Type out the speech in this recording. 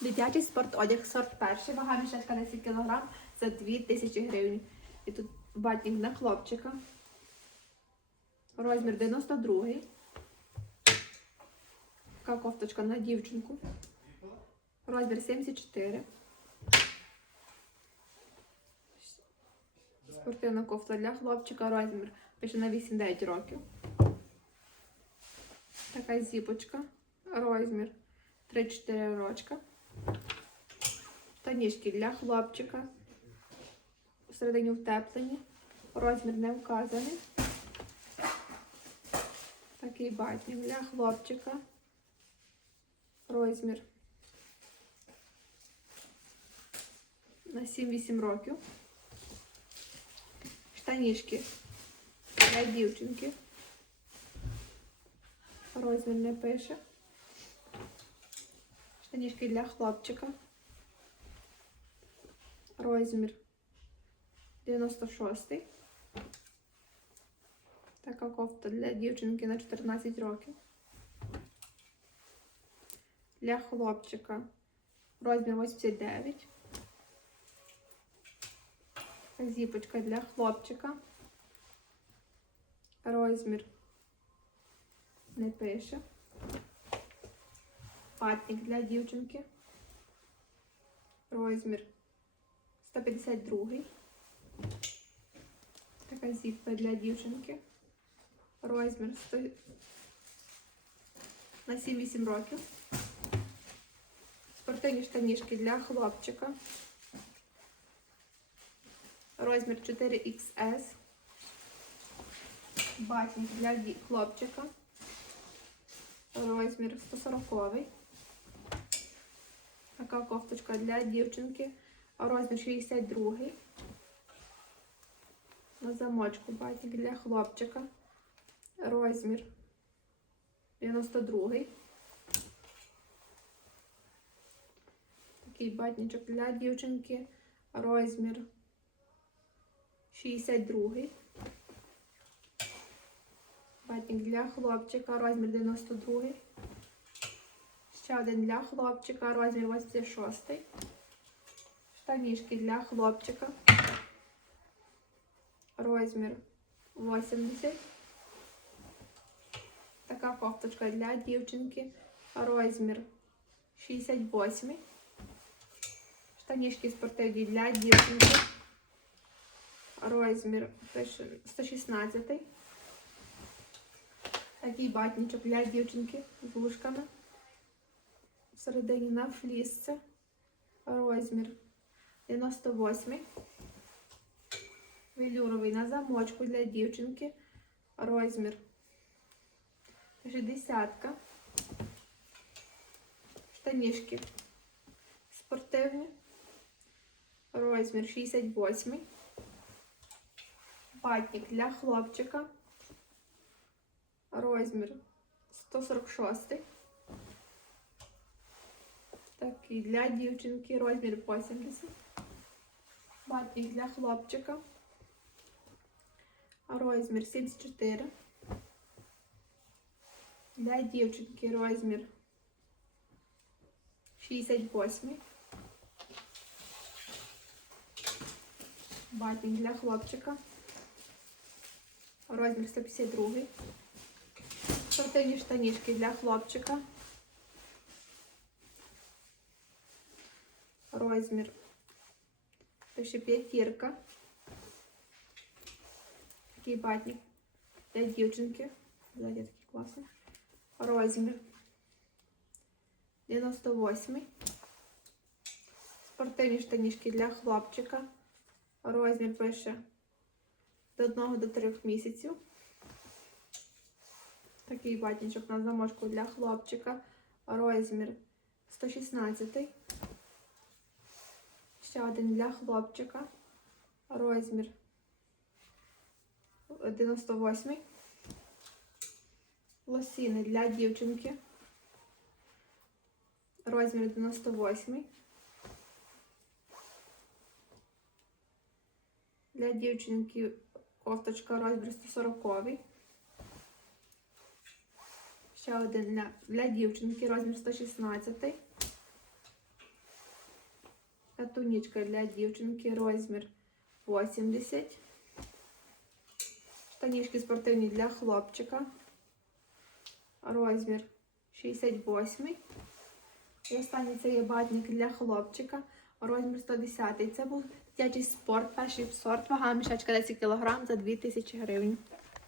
Дитячий спортодяг сорт перший, вага мішечка 10 кг за 2000 гривень. І тут батник на хлопчика. Розмір 92. Така кофточка на дівчинку. Розмір 74. Спортивна кофта для хлопчика. Розмір пише на 8-9 років. Така зіпочка. Розмір 3-4 рочка. Штанішки для хлопчика. Всередині втеплені. Розмір не вказаний. Такий батник для хлопчика. Розмір на 7-8 років. Штанішки для дівчинки. Розмір не пише. Штанішки для хлопчика. Розмір 96. Така кофта для дівчинки на 14 років. Для хлопчика розмір 89. Зіпочка для хлопчика. Розмір не пише. Патник для дівчинки. Розмір 152. Така зіпка для дівчинки. Розмір 100... на 7-8 років. Спортивні штанішки для хлопчика. Розмір 4XS. Батник для хлопчика. Розмір 140. Така кофточка для дівчинки. Розмір 62. На замочку батник для хлопчика. Розмір 92. Такий батничок для дівчинки. Розмір 62. Батник для хлопчика, розмір 92. Ще один для хлопчика, розмір 86. Штанішки для хлопчика. Розмір 80. Така кофточка для дівчинки. Розмір 68. Штанішки спортивні для дівчинки. Розмір 116. Такий батничок для дівчинки з вушками. Всередині на флісце. Розмір 98. Велюровий на замочку для дівчинки. Розмір 60. Штанішки спортивні. Розмір 68. Батник для хлопчика. Розмір 146. Такий для дівчинки. Розмір 80. Батник для хлопчика. Розмір 74. Для дівчинки розмір 68. Батник для хлопчика. Розмір 152. Спортивні штанішки для хлопчика. Розмір. Пише п'ятірка. Такий батник для дівчинки. Ззаді такий класний. Розмір. 98. Спортивні штанішки для хлопчика. Розмір пише до 1 до 3 місяців. Такий батничок на замочку для хлопчика. Розмір 116. Ще один для хлопчика. Розмір 98. Лосіни для дівчинки. Розмір 98. Для дівчинки кофточка розмір 140. Ще один для, для дівчинки розмір 116. Та тунічка для дівчинки, розмір 80. Штанішки спортивні для хлопчика. Розмір 68. І останній це є батник для хлопчика. Розмір 110. Це був дитячий спорт, перший сорт, вага мішечка 10 кг за 2000 гривень.